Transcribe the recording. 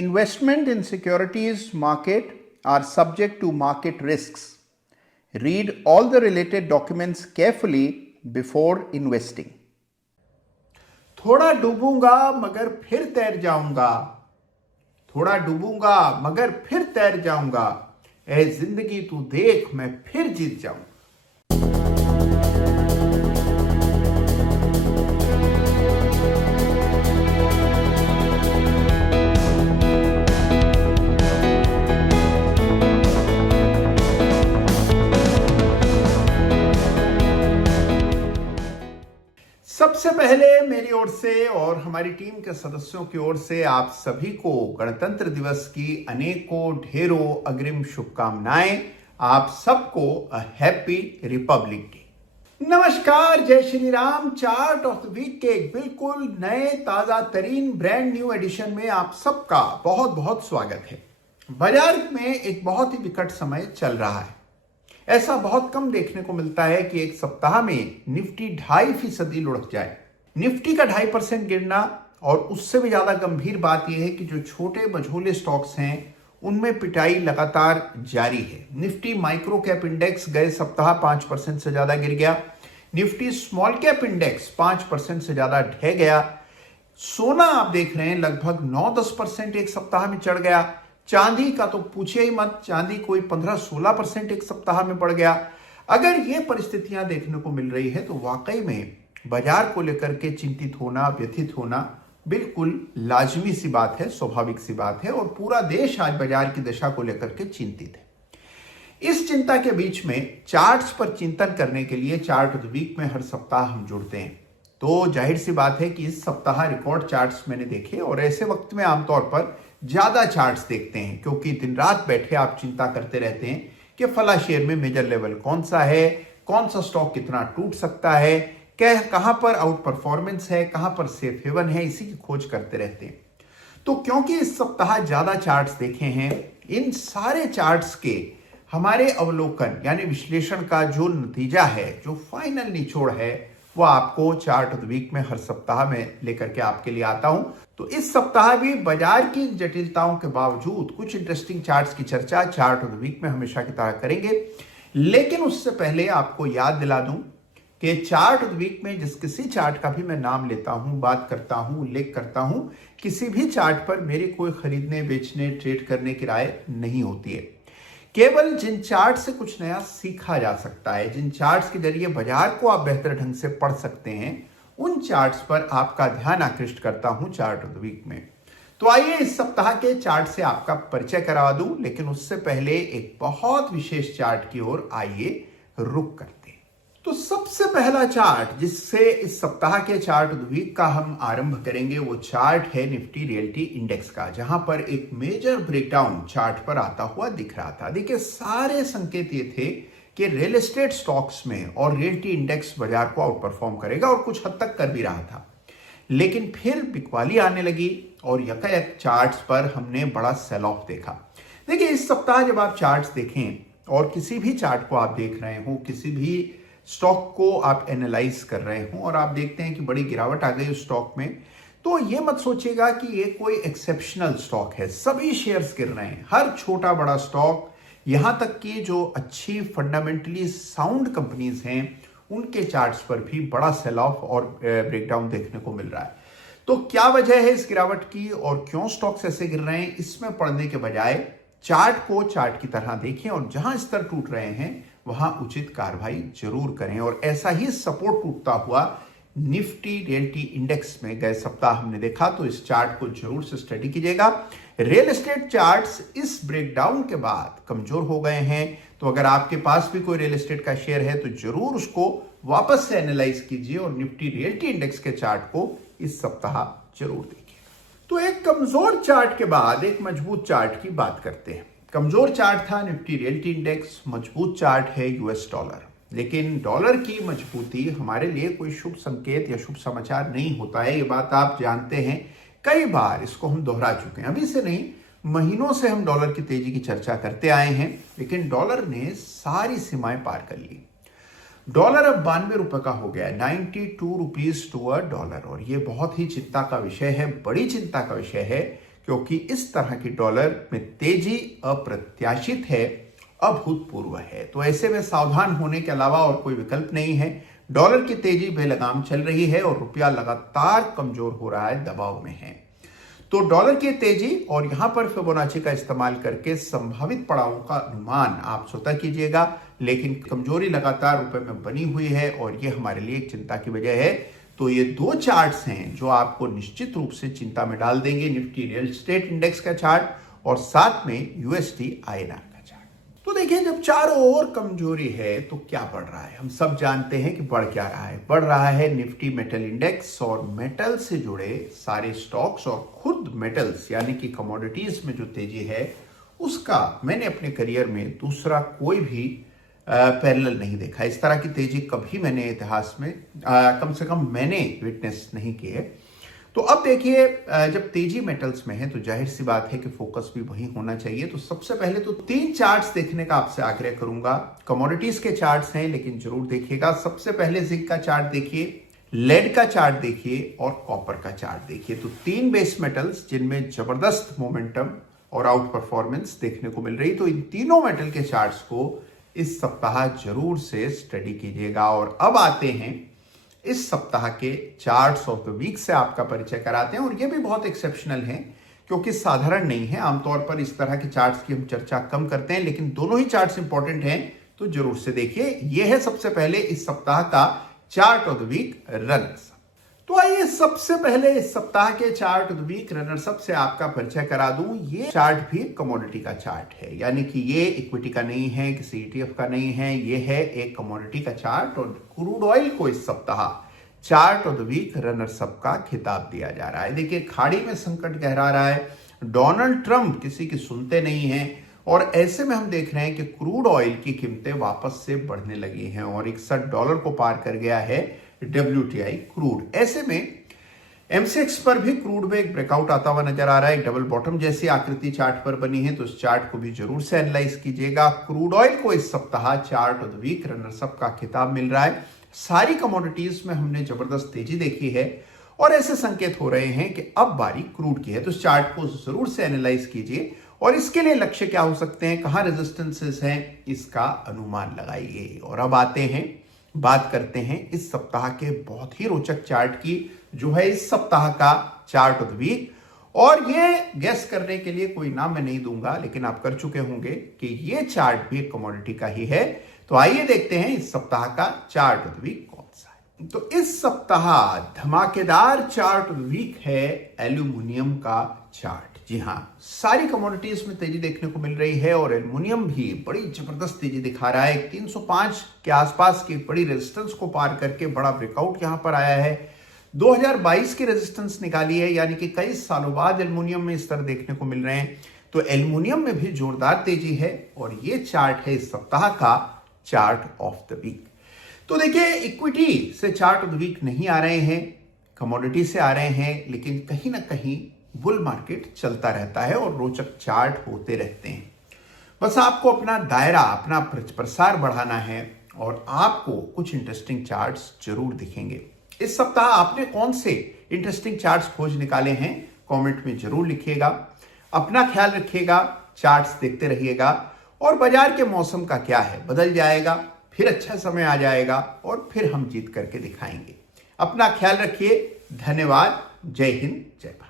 Investment in securities market are subject to market risks. Read all the related documents carefully before investing. थोड़ा डूबूंगा मगर फिर तैर जाऊंगा, थोड़ा डूबूंगा मगर फिर तैर जाऊंगा, ऐ जिंदगी तू देख मैं फिर जीत जाऊंगा। सबसे पहले मेरी ओर से और हमारी टीम के सदस्यों की ओर से आप सभी को गणतंत्र दिवस की अनेकों ढेरों अग्रिम शुभकामनाएं। आप सबको हैप्पी रिपब्लिक डे। नमस्कार, जय Shri Ram. Chart of the week के एक बिल्कुल नए ताजा तरीन ब्रांड न्यू एडिशन में आप सबका बहुत बहुत स्वागत है। बाजार में एक बहुत ही विकट समय चल रहा है। ऐसा बहुत कम देखने को मिलता है कि एक सप्ताह में निफ्टी 2.5% लुढ़क जाए। निफ्टी का 2.5% गिरना और उससे भी ज्यादा गंभीर बात यह है कि जो छोटे मझोले स्टॉक्स हैं उनमें पिटाई लगातार जारी है। निफ्टी माइक्रो कैप इंडेक्स गए सप्ताह 5% से ज्यादा गिर गया। निफ्टी स्मॉल कैप इंडेक्स 5% से ज्यादा ढह गया। सोना आप देख रहे हैं लगभग 9-10% एक सप्ताह में चढ़ गया। चांदी का तो पूछे ही मत, चांदी कोई 15-16% एक सप्ताह में बढ़ गया। अगर ये परिस्थितियां देखने को मिल रही है तो वाकई में बाजार को लेकर के चिंतित होना, व्यथित होना बिल्कुल लाजमी सी बात है, स्वाभाविक सी बात है। और पूरा देश आज बाजार की दशा को लेकर के चिंतित है। इस चिंता के बीच में चार्ट्स पर चिंतन करने के लिए चार्ट ऑफ द वीक में हर सप्ताह हम जुड़ते हैं। तो जाहिर सी बात है कि इस सप्ताह रिकॉर्ड चार्ट्स मैंने देखे और ऐसे वक्त में आमतौर पर ज्यादा चार्ट्स देखते हैं, क्योंकि दिन रात बैठे आप चिंता करते रहते हैं कि फला शेयर में मेजर लेवल कौन सा है, कौन सा स्टॉक कितना टूट सकता है, कहां पर आउट परफॉर्मेंस है, कहां पर सेफ हेवन है, इसी की खोज करते रहते हैं। तो क्योंकि इस सप्ताह ज्यादा चार्ट्स देखे हैं, इन सारे चार्ट्स के हमारे अवलोकन यानी विश्लेषण का जो नतीजा है, जो फाइनल निचोड़ है, वो आपको चार्ट ऑफ द वीक में हर सप्ताह में लेकर के आपके लिए आता हूं। तो इस सप्ताह भी बाजार की जटिलताओं के बावजूद कुछ इंटरेस्टिंग चार्ट्स की चर्चा चार्ट ऑफ द वीक में हमेशा की तरह करेंगे। लेकिन उससे पहले आपको याद दिला दूं कि चार्ट ऑफ द वीक में जिस किसी चार्ट का भी मैं नाम लेता हूं, बात करता हूं, उल्लेख करता हूं, किसी भी चार्ट पर मेरी कोई खरीदने, बेचने, ट्रेड करने की राय नहीं होती है। केवल जिन चार्ट से कुछ नया सीखा जा सकता है, जिन चार्ट्स के जरिए बाजार को आप बेहतर ढंग से पढ़ सकते हैं, उन चार्ट्स पर आपका ध्यान आकृष्ट करता हूं चार्ट ऑफ द वीक में। तो आइए इस सप्ताह के चार्ट से आपका परिचय करवा दूं, लेकिन उससे पहले एक बहुत विशेष चार्ट की ओर आइए रुक करते हैं। तो सबसे पहला चार्ट जिससे इस सप्ताह के चार्ट ऑफ द वीक का हम आरंभ करेंगे वो चार्ट है निफ्टी रियल्टी इंडेक्स का, जहां पर एक मेजर ब्रेकडाउन चार्ट पर आता हुआ दिख रहा था। देखिए, सारे संकेत ये थे कि रियल एस्टेट स्टॉक्स में और रियल्टी इंडेक्स बाजार को आउट परफॉर्म करेगा और कुछ हद तक कर भी रहा था। लेकिन फिर बिकवाली आने लगी और यकायक चार्ट्स पर हमने बड़ा सेल ऑफ देखा। देखिए, इस सप्ताह जब आप चार्ट्स देखें और किसी भी चार्ट को आप देख रहे हो, किसी भी स्टॉक को आप एनालाइज कर रहे हो और आप देखते हैं कि बड़ी गिरावट आ गई उस स्टॉक में, तो ये मत सोचिएगा कि ये कोई एक्सेप्शनल स्टॉक है। सभी शेयर्स गिर रहे हैं, हर छोटा बड़ा स्टॉक, यहां तक कि जो अच्छी फंडामेंटली साउंड कंपनीज हैं उनके चार्ट्स पर भी बड़ा सेल ऑफ और ब्रेकडाउन देखने को मिल रहा है। तो क्या वजह है इस गिरावट की और क्यों स्टॉक्स ऐसे गिर रहे हैं, इसमें पढ़ने के बजाय चार्ट को चार्ट की तरह देखें और जहां स्तर टूट रहे हैं वहां उचित कार्रवाई जरूर करें। और ऐसा ही सपोर्ट टूटता हुआ निफ्टी रियल्टी इंडेक्स में गए सप्ताह हमने देखा, तो इस चार्ट को जरूर से स्टडी कीजिएगा। रियल एस्टेट चार्ट्स इस ब्रेकडाउन के बाद कमजोर हो गए हैं, तो अगर आपके पास भी कोई रियल एस्टेट का शेयर है तो जरूर उसको वापस से एनालाइज कीजिए और निफ्टी रियल्टी इंडेक्स के चार्ट को इस सप्ताह जरूर देखिए। तो एक कमजोर चार्ट के बाद एक मजबूत चार्ट की बात करते हैं। कमजोर चार्ट था निफ्टी रियल्टी इंडेक्स, मजबूत चार्ट है यूएस डॉलर। लेकिन डॉलर की मजबूती हमारे लिए कोई शुभ संकेत या शुभ समाचार नहीं होता है, ये बात आप जानते हैं। कई बार इसको हम दोहरा चुके हैं, अभी से नहीं, महीनों से हम डॉलर की तेजी की चर्चा करते आए हैं। लेकिन डॉलर ने सारी सीमाएं पार कर ली। डॉलर अब 92 रुपए का हो गया, 92 रुपीज टू अ डॉलर। और ये बहुत ही चिंता का विषय है, बड़ी चिंता का विषय है, क्योंकि इस तरह की डॉलर में तेजी अप्रत्याशित है, अभूतपूर्व है। तो ऐसे में सावधान होने के अलावा और कोई विकल्प नहीं है। डॉलर की तेजी बेलगाम चल रही है और रुपया लगातार कमजोर हो रहा है, दबाव में है। तो डॉलर की तेजी और यहां पर फिबोनाची का इस्तेमाल करके संभावित पड़ावों का अनुमान आप स्वतः कीजिएगा, लेकिन कमजोरी लगातार रुपए में बनी हुई है और ये हमारे लिए एक चिंता की वजह है। तो ये दो चार्ट्स हैं जो आपको निश्चित रूप से चिंता में डाल देंगे, निफ्टी रियल एस्टेट इंडेक्स का चार्ट और साथ में यूएसडी आईएनआर का चार्ट। तो देखिए, जब चारों ओर कमजोरी है तो क्या बढ़ रहा है? हम सब जानते हैं कि बढ़ क्या रहा है। बढ़ रहा है निफ्टी मेटल इंडेक्स और मेटल से जुड़े सारे स्टॉक्स और खुद मेटल्स यानी कि कमोडिटीज में जो तेजी है उसका मैंने अपने करियर में दूसरा कोई भी पैरेलल नहीं देखा। इस तरह की तेजी कभी मैंने इतिहास में कम से कम मैंने विटनेस नहीं की है। तो अब देखिए, जब तेजी मेटल्स में है तो जाहिर सी बात है कि फोकस भी वही होना चाहिए। तो सबसे पहले तो 3 चार्ट्स देखने का आपसे आग्रह करूंगा। कमोडिटीज के चार्ट्स हैं लेकिन जरूर देखिएगा। सबसे पहले जिंक का चार्ट देखिए, लेड का चार्ट देखिए और कॉपर का चार्ट देखिए। तो 3 बेस मेटल्स जिनमें जबरदस्त मोमेंटम और आउट परफॉर्मेंस देखने को मिल रही। तो इन तीनों मेटल के चार्ट्स को इस सप्ताह जरूर से स्टडी कीजिएगा। और अब आते हैं इस सप्ताह के चार्ट्स ऑफ द वीक से आपका परिचय कराते हैं। और ये भी बहुत एक्सेप्शनल हैं क्योंकि साधारण नहीं है। आमतौर पर इस तरह के चार्ट्स की हम चर्चा कम करते हैं, लेकिन दोनों ही चार्ट्स इंपॉर्टेंट हैं, तो जरूर से देखिए। यह है सबसे पहले इस सप्ताह का chart of the week runners. तो आइए सबसे पहले इस सप्ताह के chart of the week runners up से आपका परिचय करा दूं। ये चार्ट भी कमोडिटी का चार्ट है, यानी कि ये इक्विटी का नहीं है, किसी ETF का नहीं है, ये है एक कमोडिटी का चार्ट। और क्रूड ऑयल को इस सप्ताह chart of the week runners up का खिताब दिया जा रहा है। देखिए, खाड़ी में संकट गहरा रहा है, डोनाल्ड ट्रंप किसी की सुनते नहीं है और ऐसे में हम देख रहे हैं कि क्रूड ऑयल की कीमतें वापस से बढ़ने लगी हैं और $61 को पार कर गया है WTI क्रूड। ऐसे में MCX पर भी क्रूड में एक ब्रेकआउट आता हुआ नजर आ रहा है। डबल बॉटम जैसी आकृति चार्ट पर बनी है, तो इस चार्ट को भी जरूर से एनालाइज कीजिएगा। क्रूड ऑयल को इस सप्ताह chart of the week runners up का खिताब मिल रहा है। सारी कमोडिटीज में हमने जबरदस्त तेजी देखी है और ऐसे संकेत हो रहे हैं कि अब बारी क्रूड की है। तो इस चार्ट को जरूर से एनालाइज कीजिए और इसके लिए लक्ष्य क्या हो सकते हैं, कहां रेजिस्टेंसेस हैं, इसका अनुमान लगाइए। और अब आते हैं, बात करते हैं इस सप्ताह के बहुत ही रोचक चार्ट की, जो है इस सप्ताह का चार्ट ऑफ द वीक। और ये गेस करने के लिए कोई नाम मैं नहीं दूंगा, लेकिन आप कर चुके होंगे कि ये चार्ट भी एक कमोडिटी का ही है। तो आइए देखते हैं इस सप्ताह का चार्ट ऑफ द वीक कौन सा है। तो इस सप्ताह धमाकेदार चार्ट ऑफ द वीक है एल्यूमिनियम का चार्ट। जी हां, सारी कमोडिटीज में तेजी देखने को मिल रही है और एल्युमिनियम भी बड़ी जबरदस्त तेजी दिखा रहा है। 305 के आसपास की बड़ी रेजिस्टेंस को पार करके बड़ा ब्रेकआउट यहां पर आया है। 2022 की रेजिस्टेंस निकाली है, यानी कि कई सालों बाद एल्युमिनियम में इस तरह देखने को मिल रहे हैं। तो एल्युमिनियम में भी जोरदार तेजी है और ये चार्ट है इस सप्ताह का चार्ट ऑफ द वीक। तो देखिए, इक्विटी से चार्ट ऑफ द वीक नहीं आ रहे हैं, कमोडिटी से आ रहे हैं, लेकिन कहीं ना कहीं बुल मार्केट चलता रहता है और रोचक चार्ट होते रहते हैं। बस आपको अपना दायरा, अपना प्रसार बढ़ाना है और आपको कुछ इंटरेस्टिंग चार्ट्स जरूर दिखेंगे। इस सप्ताह आपने कौन से इंटरेस्टिंग चार्ट्स खोज निकाले हैं, कमेंट में जरूर लिखिएगा। अपना ख्याल रखिएगा, चार्ट्स देखते रहिएगा और बाजार के मौसम का क्या है, बदल जाएगा, फिर अच्छा समय आ जाएगा और फिर हम जीत करके दिखाएंगे। अपना ख्याल रखिए। धन्यवाद। जय हिंद, जय भारत।